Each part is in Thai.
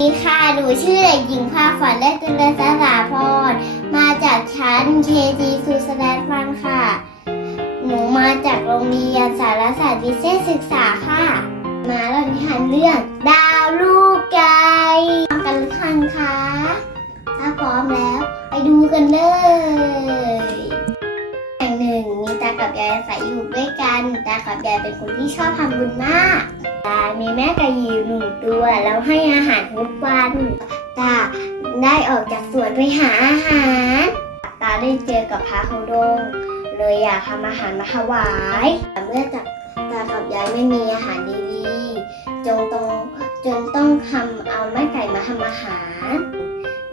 สดีค่ะ หนูชื่อเด็กหญิงภาฝันและตุลสสาพร มาจากชั้น KG สุสแลนฟันค่ะ หนูมาจากโรงเรียนสารศาสตร์วิเศษศึกษาค่ะ มาเล่านิทานเรื่อง ดาวลูกไก่ฟังกันหรือยังคะถ้าพร้อมแล้ว ไปดูกันเลยแห่งหนึ่งมีตากับยายอาศัยอยู่ด้วยกัน ตากับยายเป็นคนที่ชอบทำบุญมาก มีแม่ไก่อยู่หนึ่งตัวแล้วให้อาหารทุกวันตาได้ออกจากสวนไปหาอาหาร ตาได้เจอกับพระโคดง เลยอยากทำอาหารมาถวายแต่เมื่อจากตากับยายไม่มีอาหารดีๆจงต้องจนต้องทำเอาแม่ไก่มาทำอาหาร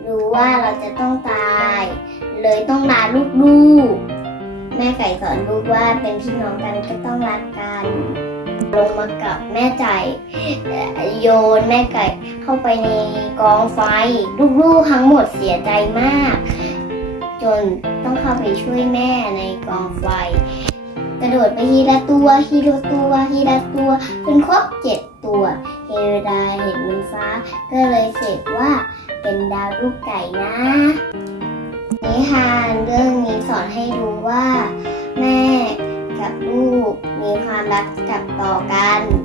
รู้ว่าเราจะต้องตาย เลยต้องลาลูกๆ แม่ไก่สอนลูกว่าเป็นพี่น้องกันก็ต้องรักกัน ลงมากับแม่ไก่โยนแม่ไก่เข้าไปในกองไฟ ลูกๆทั้งหมดเสียใจมาก จนต้องเข้าไปช่วยแม่ในกองไฟ กระโดดไปทีละตัวทีละตัวทีละตัวจนครบเจ็ดตัวเฮรไดาเห็นบนฟ้า ก็เลยเสกว่าเป็นดาวลูกไก่นะนิทานเรื่องนี้สอนให้รู้ว่า แม่กับลูก มีความรักกับต่อกัน